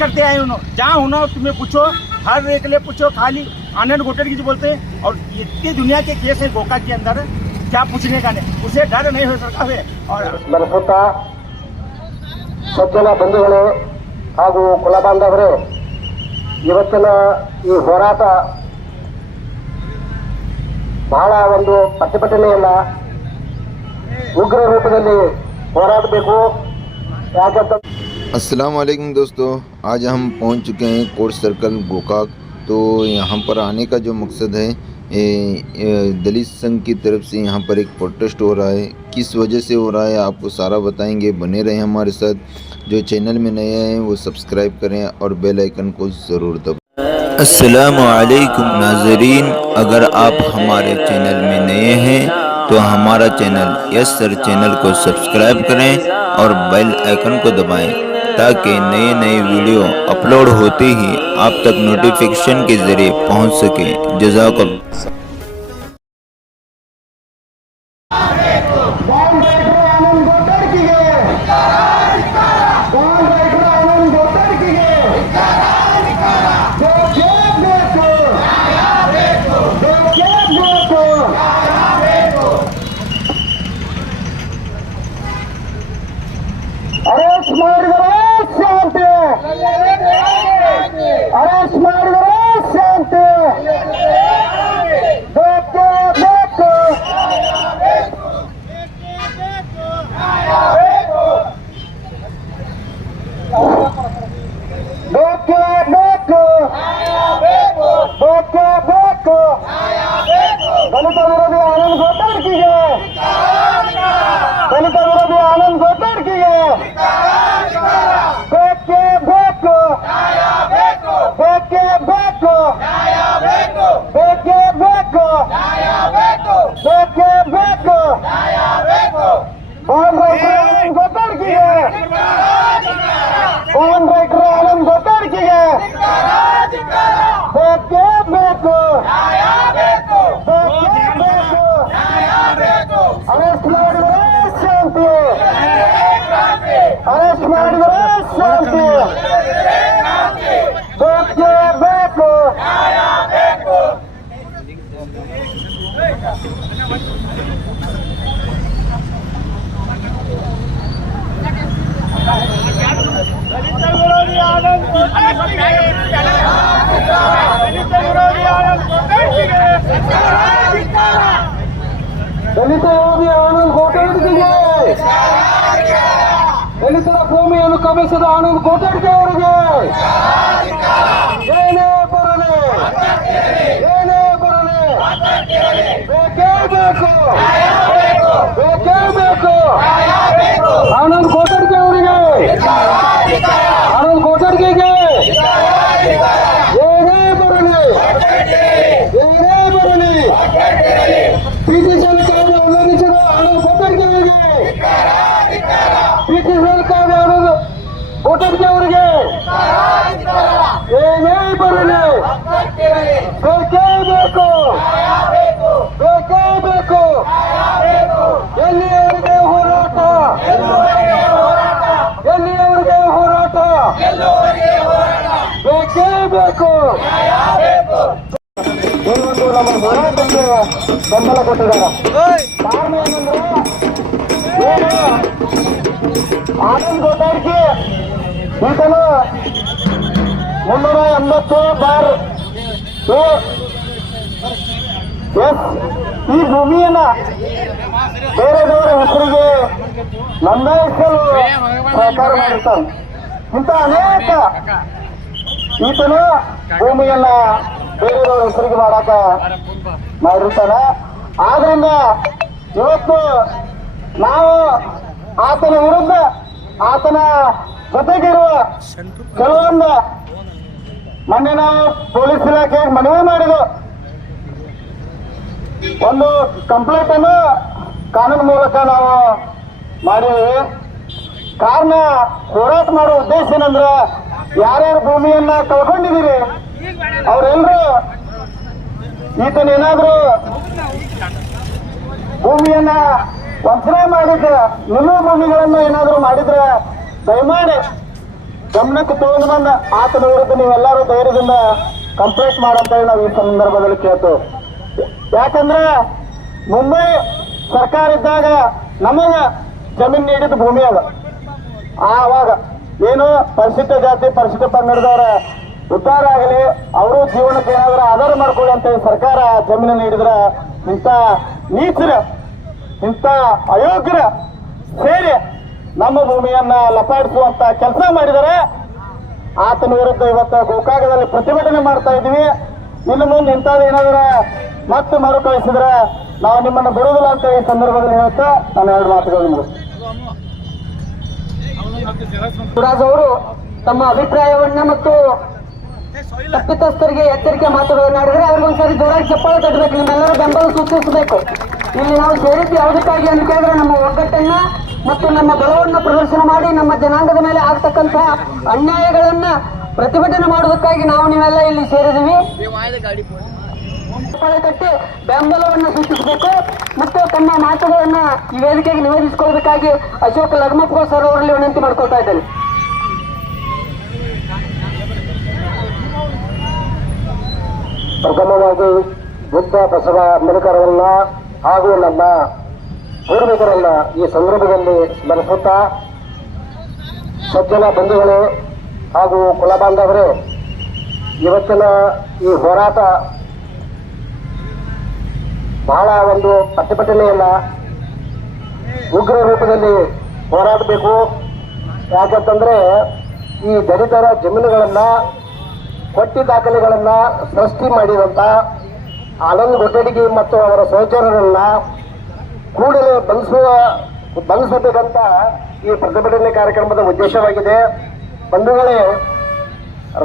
करते आए उन्होंने, जहाँ होना तुम्हें पूछो, हर एक लिए पूछो, खाली आनंद गोटेड़ की बोलते हैं। और इतनी दुनिया के केस है गोका के अंदर, क्या पूछने का नहीं, उसे डर नहीं हो सकता है। और ಬರಸುತ್ತಾ ಸಜ್ಜನ ಬಂಧುಗಳು ಹಾಗೂ ಕುಲ ಬಾಂಧವರೇ, ಇವತ್ತಿನ ಈ ಹೋರಾಟ ಬಹಳ ಒಂದು ಪ್ರತಿಭಟನೆಯಲ್ಲ, ಉಗ್ರ ರೂಪದಲ್ಲಿ ಹೋರಾಡಬೇಕು। ಯಾಕಂತ अस्सलाम वालेकुम दोस्तों, आज हम पहुंच चुके हैं कोर्ट सर्कल गोकाक। तो यहाँ पर आने का जो मकसद है, दलित संघ की तरफ से यहाँ पर एक प्रोटेस्ट हो रहा है। किस वजह से हो रहा है आपको सारा बताएंगे, बने रहें हमारे साथ। जो चैनल में नए हैं वो सब्सक्राइब करें और बेल आइकन को ज़रूर दबाएं। अस्सलाम वालेकुम नाज़रीन, अगर आप हमारे चैनल में नए हैं तो हमारा चैनल यस सर चैनल को सब्सक्राइब करें और बेल आइकन को दबाएं, ताकि नए नए वीडियो अपलोड होते ही आप तक नोटिफिकेशन के ज़रिए पहुंच सके। जज़ाकल्लाह। ಅರೆಸ್ಟ್ ಮಾಡಿದರೆ ಶಾಂತಿ, ಅರೆಸ್ಟ್ ಮಾಡಿದರೆ ಶಾಂತಿ, ಬೇಕು ಬೇಕು, ಬೇಕೇ ಬೇಕು, ಬೇಕೇ ಬೇಕು, ದಲಿತ ವಿರೋಧಿ ಆನಂದ್ ಗೋಟರ್ಕಿಗೆ, ದಲಿತ ವಿರೋಧಿ ಆನಂದ್ ಗೋಟರ್ಕಿಗೆ ಬೇಕೇ ಬೇಕು, ಬೇಕೇ ಬೇಕು, ಬೇಕೇ ಬೇಕು, ಬೇಕೇ ಬೇಕು, ಓನ್ ರೈಟರ್ ಆನಂದ್ ಗೋಟರ್ಕಿಗೆ, ಓನ್ ರೈಟರ್ ಆನಂದ್ ಗೋಟರ್ಕಿಗೆ ಬೇಕೇ ಬೇಕು, ಬೇಕೇ ಬೇಕು, ಅರೆಸ್ಟ್ ಮಾಡಿದರೆ ಶಾಂತಿ, ಅರೆಸ್ಟ್ ಮಾಡಿದರೆ ಶಾಂತಿ, ಬೇಕೇ ಬೇಕು, ದಲಿತ ವಿರೋಧಿ ಆನಂದ್ ಗೋಟರ್ಕಿಗೆ, ದಲಿತ ವಿರೋಧಿ ಆನಂದ್ ಗೋಟರ್ಕಿಗೆ, ದಲಿತ ವಿರೋಧಿ ಆನಂದ್ ಗೋಟರ್ಕಿಗೆ, ದಲಿತರ ಭೂಮಿಯನ್ನು ಕಬಳಿಸಿದ ಆನಂದ್ ಗೋಟರ್ಗೆ ಅವರಿಗೆ ಏನೇ ಬರಲಿ, ಏನೇ ಬರಲಿ, ಬೇಕೇ ಬೇಕು, ಬೇಕೇ ಬೇಕು, ಆನಂದ್ ಗೋಟರ್ಗೆ ಅವರಿಗೆ, ಆನಂದ್ ಗೋಟರ್ಗೆಗೆ ಏನೇ ಬರಲಿ, ಏನೇ ಬರಲಿ, ಪಿಟಿಷನ್ ಕಾಯ್ದೆ ಉಲ್ಲಂಘಿಸಿದ ಆನಂದ್ ಗೋಟರ್ಗೆ ಅವರಿಗೆ, ಪಿಟಿಷನ್ ಕಾಯ್ದೆ ಆನಂದ್ ಗೋಟರ್ಗೆ ಅವರಿಗೆ ಏನೇ ಬರಲಿ, ಬೇಕೇ ಬೇಕು, ಬೇಕೇ ಬೇಕು, ಎಲ್ಲಿಯವರೆಗೆ ಹೋರಾಟ, ಎಲ್ಲಿಯವರೆಗೆ ಹೋರಾಟ, ಬೇಕೇ ಬೇಕು, ಇವತ್ತು ನಮ್ಮ ಹೋರಾಟಕ್ಕೆ ಬೆಂಬಲ ಕೊಟ್ಟಿದ್ದಾರೆ. ಕಾರಣ ಏನಂದ್ರೆ, ಏನು ಆನಂದ್ ಗೋಟರ್ಗೆ ಈತನು 380 ಈ ಭೂಮಿಯನ್ನ ಬೇರೆದವರ ಹೆಸರಿಗೆ ನೋಂದಾಯಿಸಲು ಸಹಕಾರ ಮಾಡಿರ್ತಾನೆ. ಇಂಥ ಅನೇಕ ಈತನು ಭೂಮಿಯನ್ನ ಬೇರೆದವರ ಹೆಸರಿಗೆ ಮಾಡಾಕ ಮಾಡಿರ್ತಾನೆ. ಆದ್ರಿಂದ ಇವತ್ತು ನಾವು ಆತನ ವಿರುದ್ಧ, ಆತನ ಜೊತೆಗಿರುವ ಕೆಲವೊಂದು ಮೊನ್ನೆ ನಾವು ಪೊಲೀಸ್ ಇಲಾಖೆಗೆ ಮನವಿ ಮಾಡಿದ್ವು. ಒಂದು ಕಂಪ್ಲೇಂಟ್ ಅನ್ನು ಕಾನೂನು ಮೂಲಕ ನಾವು ಮಾಡಿದ್ವಿ. ಕಾರಣ ಹೋರಾಟ ಮಾಡೋ ಉದ್ದೇಶ ಏನಂದ್ರೆ, ಯಾರ್ಯಾರು ಭೂಮಿಯನ್ನ ಕಳ್ಕೊಂಡಿದ್ದೀರಿ ಅವರೆಲ್ಲರೂ ಈತನೇನಾದ್ರೂ ಭೂಮಿಯನ್ನ ವಂಚನೆ ಮಾಡಿದ್ರೆ, ನಿಮ್ಮ ಭೂಮಿಗಳನ್ನು ಏನಾದ್ರೂ ಮಾಡಿದ್ರೆ ದಯಮಾಡಿ ಗಮನಕ್ಕೆ ತಗೊಂಡು ಬಂದ ಆತನ ವಿರುದ್ಧ ನೀವೆಲ್ಲರೂ ಧೈರ್ಯದಿಂದ ಕಂಪ್ಲೇಂಟ್ ಮಾಡಂತ ಹೇಳಿ ನಾವು ಈ ಸಂದರ್ಭದಲ್ಲಿ ಕೇಳ್ತೇವೆ. ಯಾಕಂದ್ರೆ ಮುಂಬೈ ಸರ್ಕಾರ ಇದ್ದಾಗ ನಮಗ ಜಮೀನು ನೀಡಿದ ಭೂಮಿ ಅದ. ಆವಾಗ ಏನು ಪರಿಶಿಷ್ಟ ಜಾತಿ ಪರಿಶಿಷ್ಟ ಪಂಗಡದವರ ಉದ್ಧಾರ ಆಗಲಿ, ಅವರು ಜೀವನಕ್ಕೆ ಏನಾದ್ರೂ ಆಧಾರ ಮಾಡ್ಕೊಳ್ಳಿ ಅಂತ ಸರ್ಕಾರ ಜಮೀನು ನೀಡಿದ್ರ ಇಂಥ ನೀಚರ ಇಂಥ ಅಯೋಗ್ಯರ ಸೇರಿ ನಮ್ಮ ಭೂಮಿಯನ್ನ ಲಪಾಡಿಸುವಂತ ಕೆಲಸ ಮಾಡಿದರೆ ಆತನ ವಿರುದ್ಧ ಇವತ್ತು ಗೋಕಾಕದಲ್ಲಿ ಪ್ರತಿಭಟನೆ ಮಾಡ್ತಾ ಇದ್ವಿ. ಇನ್ನು ಮುಂದೆ ಇಂಥದ್ದು ಏನಾದ್ರ ಮತ್ತೆ ಮರುಕಳಿಸಿದ್ರೆ ನಾವು ನಿಮ್ಮನ್ನು ಬಿಡುವುದಿಲ್ಲ ಅಂತ ಈ ಸಂದರ್ಭದಲ್ಲಿ ಹೇಳ್ತಾ ನಾನು ಎರಡು ಮಾತುಗಳು ಮುಗಿಸ್ತೀನಿ. ಗುರಾಜ್ ಅವರು ತಮ್ಮ ಅಭಿಪ್ರಾಯವನ್ನ ಮತ್ತು ತಪ್ಪಿತಸ್ಥರಿಗೆ ಎಚ್ಚರಿಕೆ ಮಾತುಗಳನ್ನಾಡಿದ್ರೆ ಅವ್ರಿಗೊಂದ್ಸರಿ ಜೋರಾಗಿ ಚಪ್ಪಾಳೆ ತಟ್ಟಬೇಕು, ನಿಮ್ಮೆಲ್ಲರ ಬೆಂಬಲ ಸೂಚಿಸಬೇಕು. ಇಲ್ಲಿ ನಾವು ಸೇರಿದ್ದು ಯಾವುದಕ್ಕಾಗಿ ಅಂತ ಕೇಳಿದ್ರೆ ನಮ್ಮ ಒಗ್ಗಟ್ಟನ್ನ ಮತ್ತು ನಮ್ಮ ಬಲವನ್ನ ಪ್ರದರ್ಶನ ಮಾಡಿ ನಮ್ಮ ಜನಾಂಗದ ಮೇಲೆ ಆಗ್ತಕ್ಕಂಥ ಅನ್ಯಾಯಗಳನ್ನ ಪ್ರತಿಭಟನೆ ಮಾಡೋದಕ್ಕಾಗಿ ನಾವು ನೀವೆಲ್ಲ ಇಲ್ಲಿ ಸೇರಿದೀವಿ. ಚಪ್ಪಾಳೆ ತಟ್ಟಿ ಬೆಂಬಲವನ್ನ ಸೂಚಿಸಬೇಕು ಮತ್ತು ತಮ್ಮ ಮಾತುಗಳನ್ನ ಈ ವೇದಿಕೆಗೆ ನಿವೇದಿಸಿಕೊಳ್ಳಬೇಕಾಗಿ ಅಶೋಕ್ ಲಗ್ಮಪ್ಪ ಸರ್ ಅವರಲ್ಲಿ ವಿನಂತಿ ಮಾಡ್ಕೊಳ್ತಾ ಇದ್ದೇನೆ. ಪ್ರಥಮವಾಗಿ ಬುದ್ಧ ಬಸವ ಅಂಬೇಡ್ಕರ್ರನ್ನ ಹಾಗೂ ನಮ್ಮ ಪೂರ್ವಿಕರನ್ನ ಈ ಸಂದರ್ಭದಲ್ಲಿ ಸ್ಮರಿಸುತ್ತಾ, ಸಜ್ಜನ ಬಂಧುಗಳೇ ಹಾಗೂ ಕುಲ ಬಾಂಧವರೇ, ಇವತ್ತಿನ ಈ ಹೋರಾಟ ಬಹಳ ಒಂದು ಪ್ರತಿಭಟನೆಯನ್ನ ಉಗ್ರ ರೂಪದಲ್ಲಿ ಹೋರಾಡಬೇಕು. ಯಾಕಂತಂದ್ರೆ ಈ ದಲಿತರ ಜಮೀನುಗಳನ್ನ ಕೊಟ್ಟಿ ದಾಖಲೆಗಳನ್ನ ಸೃಷ್ಟಿ ಮಾಡಿದಂತ ಆನಂದ್ ಗೊಟ್ಟಡಿಗೆ ಮತ್ತು ಅವರ ಸಹಚರರನ್ನ ಕೂಡಲೇ ಬಂಧಿಸಬೇಕಂತ ಈ ಪ್ರತಿಭಟನೆ ಕಾರ್ಯಕ್ರಮದ ಉದ್ದೇಶವಾಗಿದೆ. ಬಂಧುಗಳೇ,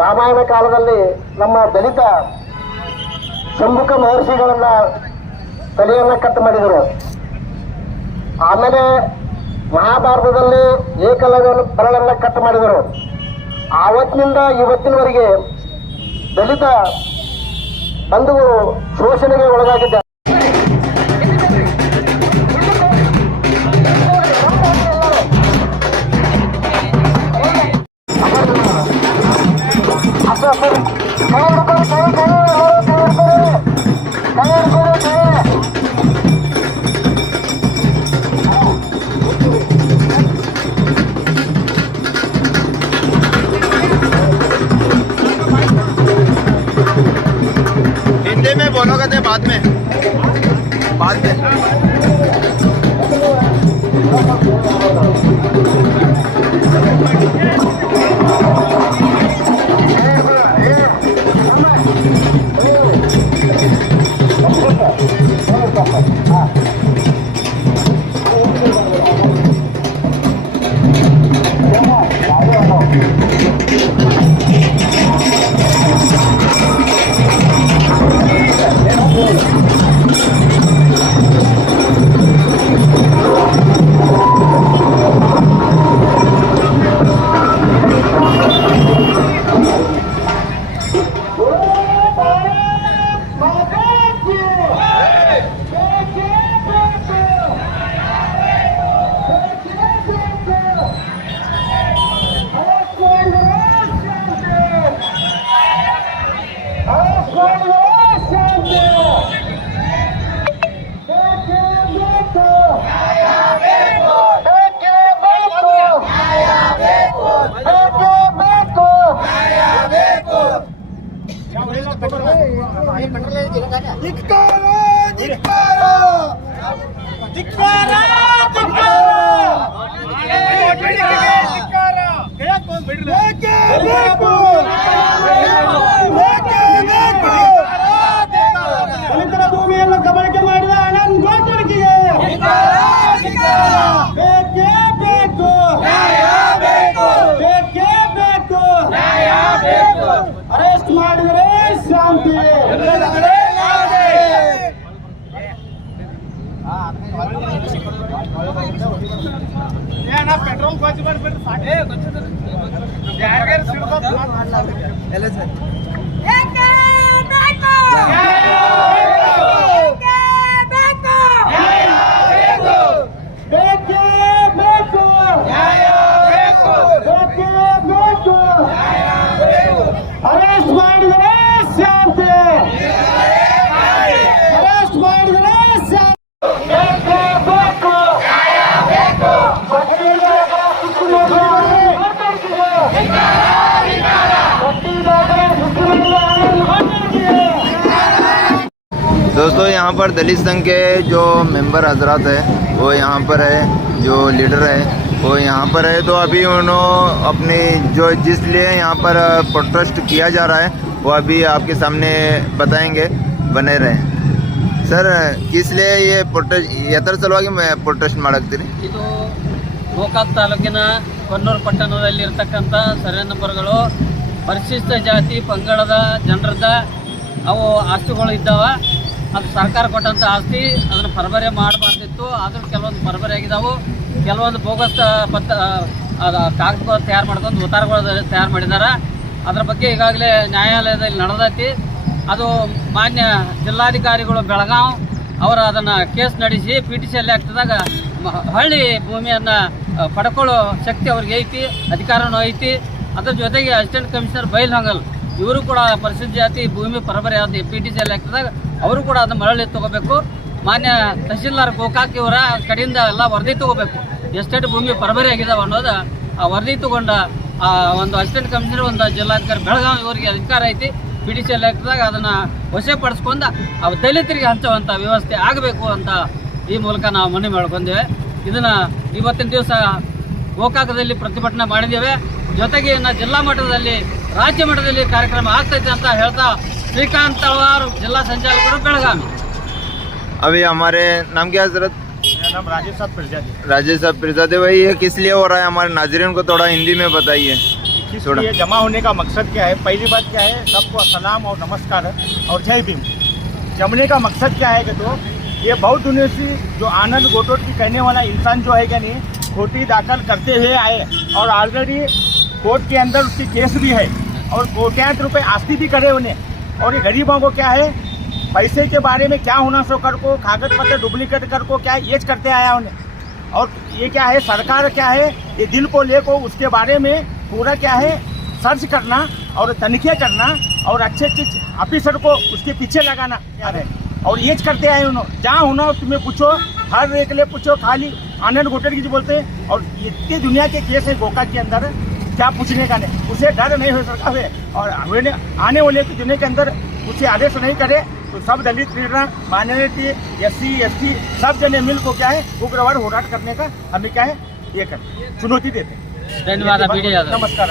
ರಾಮಾಯಣ ಕಾಲದಲ್ಲಿ ನಮ್ಮ ದಲಿತ ಶಂಭುಕ ಮಹರ್ಷಿಗಳನ್ನ ತಲೆಯನ್ನ ಕಟ್ ಮಾಡಿದರು. ಆಮೇಲೆ ಮಹಾಭಾರತದಲ್ಲಿ ಏಕಲವ್ಯನ ಬೆರಳನ್ನ ಕಟ್ ಮಾಡಿದರು. ಆವತ್ತಿನಿಂದ ಇವತ್ತಿನವರೆಗೆ ದಲಿತ ಬಂಧುಗಳು ಶೋಷಣೆಗೆ ಒಳಗಾಗಿದ್ದಾರೆ. हिंदी में बोलोगे तो बाद में ದಲಿತರ ಭೂಮಿಯನ್ನು ಕಬಳಿಕೆ ಮಾಡಿದ ಆನಂದ್ ಗೋಟಡಿಗೆ ಬೇಕೇ ಬೇಕು, ಬೇಕೇ ಬೇಕು. ಅರೆಸ್ಟ್ ಮಾಡಿದರೆ ಶಾಂತಿ, ಪೆಟ್ರೋಲ್ ಬೇಕೇ ಬೇಕು, ಬೇಕೇ ಬೇಕು. दोस्तों यहाँ पर दलित संघ के जो मेंबर हजरात है वो यहाँ पर है, जो लीडर है वो यहाँ पर है। तो अभी उन्होंने अपनी जो जिसलिए यहाँ पर प्रोटेस्ट किया जा रहा है वो अभी आपके सामने बताएंगे, बने रहें। ಸರ್ ಕಿಸ್ಲೆ ये प्रोटेस्ट ಎತ್ತರ ಸಲುವಾಗಿ ಪ್ರೊಟೆಸ್ಟ್ ಮಾಡಾಕ್ತೀರಿ? ಇದು ಗೋಕಾಕ್ ತಾಲೂಕಿನ ಕೊನ್ನೂರು ಪಟ್ಟಣದಲ್ಲಿ ಇರತಕ್ಕಂಥ ಸರ್ವೆ ನಂಬರ್ಗಳು ಪರಿಶಿಷ್ಟ ಜಾತಿ ಪಂಗಡದ ಜನರದ ಅವು ಆಸ್ತಿಗಳು ಇದ್ದಾವೆ. ಅದು ಸರ್ಕಾರ ಕೊಟ್ಟಂಥ ಆಸ್ತಿ, ಅದನ್ನು ಪರಬರೆ ಮಾಡಬಾರ್ದಿತ್ತು. ಆದರೂ ಕೆಲವೊಂದು ಪರಬರೆ ಆಗಿದ್ದಾವೆ, ಕೆಲವೊಂದು ಬೋಗಸ್ ಕಾಗದಗಳು ತಯಾರು ಮಾಡ್ಕೊಂಡು ಉತ್ತಾರಗಳು ತಯಾರು ಮಾಡಿದ್ದಾರೆ. ಅದರ ಬಗ್ಗೆ ಈಗಾಗಲೇ ನ್ಯಾಯಾಲಯದಲ್ಲಿ ನಡೆದೈತಿ. ಅದು ಮಾನ್ಯ ಜಿಲ್ಲಾಧಿಕಾರಿಗಳು ಬೆಳಗಾವ್ ಅವರು ಅದನ್ನು ಕೇಸ್ ನಡೆಸಿ PTCL ಆ್ಯಕ್ಟ್ದಾಗ ಹಳ್ಳಿ ಭೂಮಿಯನ್ನು ಪಡ್ಕೊಳ್ಳೋ ಶಕ್ತಿ ಅವ್ರಿಗೆ ಐತಿ, ಅಧಿಕಾರನೂ ಐತಿ. ಅದ್ರ ಜೊತೆಗೆ ಅಸಿಸ್ಟೆಂಟ್ ಕಮಿಷನರ್ ಬೈಲ್ಹಂಗಲ್ ಇವರು ಕೂಡ ಪರಿಶಿಷ್ಟ ಜಾತಿ ಭೂಮಿ ಪರಬರೆ ಆದ PTCL ಆ್ಯಕ್ಟ್ದಾಗ ಅವರು ಕೂಡ ಅದನ್ನು ಮರಳಿ ತಗೋಬೇಕು. ಮಾನ್ಯ ತಹಶೀಲ್ದಾರ್ ಗೋಕಾಕ್ ಇವರ ಕಡೆಯಿಂದ ಎಲ್ಲ ವರದಿ ತಗೋಬೇಕು, ಎಷ್ಟೆಷ್ಟು ಭೂಮಿ ಪರಬರೆ ಆಗಿದಾವೆ ಅನ್ನೋದು ಆ ವರದಿ ತಗೊಂಡ ಒಂದು ಅಸಿಸ್ಟೆಂಟ್ ಕಮಿಷನರ್, ಒಂದು ಜಿಲ್ಲಾಧಿಕಾರಿ ಬೆಳಗಾವಿ ಇವರಿಗೆ ಅಧಿಕಾರ ಐತಿ. PTCL ಆ್ಯಕ್ಟ್ದಾಗ ಅದನ್ನು ವಶಪಡಿಸ್ಕೊಂಡು ಅವು ದಲಿತರಿಗೆ ಹಂಚುವಂಥ ವ್ಯವಸ್ಥೆ ಆಗಬೇಕು ಅಂತ ಈ ಮೂಲಕ ನಾವು ಮನವಿ ಮಾಡ್ಕೊಂಡಿದ್ದೇವೆ. ಇದನ್ನು ಇವತ್ತಿನ ದಿವಸ ಗೋಕಾಕದಲ್ಲಿ ಪ್ರತಿಭಟನೆ ಮಾಡಿದ್ದೇವೆ. ಜೊತೆಗೆ ಇನ್ನು ಜಿಲ್ಲಾ ಮಟ್ಟದಲ್ಲಿ ರಾಜ್ಯ ಮಟ್ಟದಲ್ಲಿ ಕಾರ್ಯಕ್ರಮ ಆಗ್ತೈತೆ ಅಂತ ಹೇಳ್ತಾ ಶ್ರೀಕಾಂತ್ ತಳವಾರ್, ಜಿಲ್ಲಾ ಸಂಚಾಲಕರು, ಬೆಳಗಾವಿ. अभी हमारे नाम क्या हजरत? मेरा नाम राजेश साहब पिरजादी। राजेश साहब पिरजादे भाई, ये किस लिए हो रहा है? हमारे नाजरीन को थोड़ा हिंदी में बताइए। ये जमा होने का मकसद क्या है? पहली बात क्या है, सबको सलाम और नमस्कार और जय भीम। जमने का मकसद क्या है कि तो ये बहुत दिनों से जो आनंद गोटोट की कहने वाला इंसान जो है क्या नहीं, खोटी दाखिल करते हुए आए और ऑलरेडी कोर्ट के अंदर उसकी केस भी है और कोट्यांत रुपए आस्ती भी करे उन्हें। और ये गरीबों को क्या है, पैसे के बारे में क्या होना सो कर को, कागज पत्र डुप्लीकेट कर को क्या ये करते आया उन्हें। और ये क्या है, सरकार क्या है, ये दिल को ले को उसके बारे में पूरा क्या है सर्च करना और तनिखे करना और अच्छे अच्छे ऑफिसर को उसके पीछे लगाना क्या है। और ये करते आए उन्होंने, जहाँ होना तुम्हें पूछो, हर एक ले पूछो, खाली आनंद गोटेट की बोलते हैं। और इतनी दुनिया के केस है गोकाक के अंदर, क्या पूछने का नहीं, उसे डर नहीं हो सरकार है। और आने वाले की दुनिया के अंदर उसे आदेश नहीं करे तो सब दलित लीडर, माइनॉरिटी, SC ST सब जने मिल को क्या है उग्रवाद होराट करने का हमें क्या है ये कर चुनौती देते हैं। धन्यवाद। नमस्कार।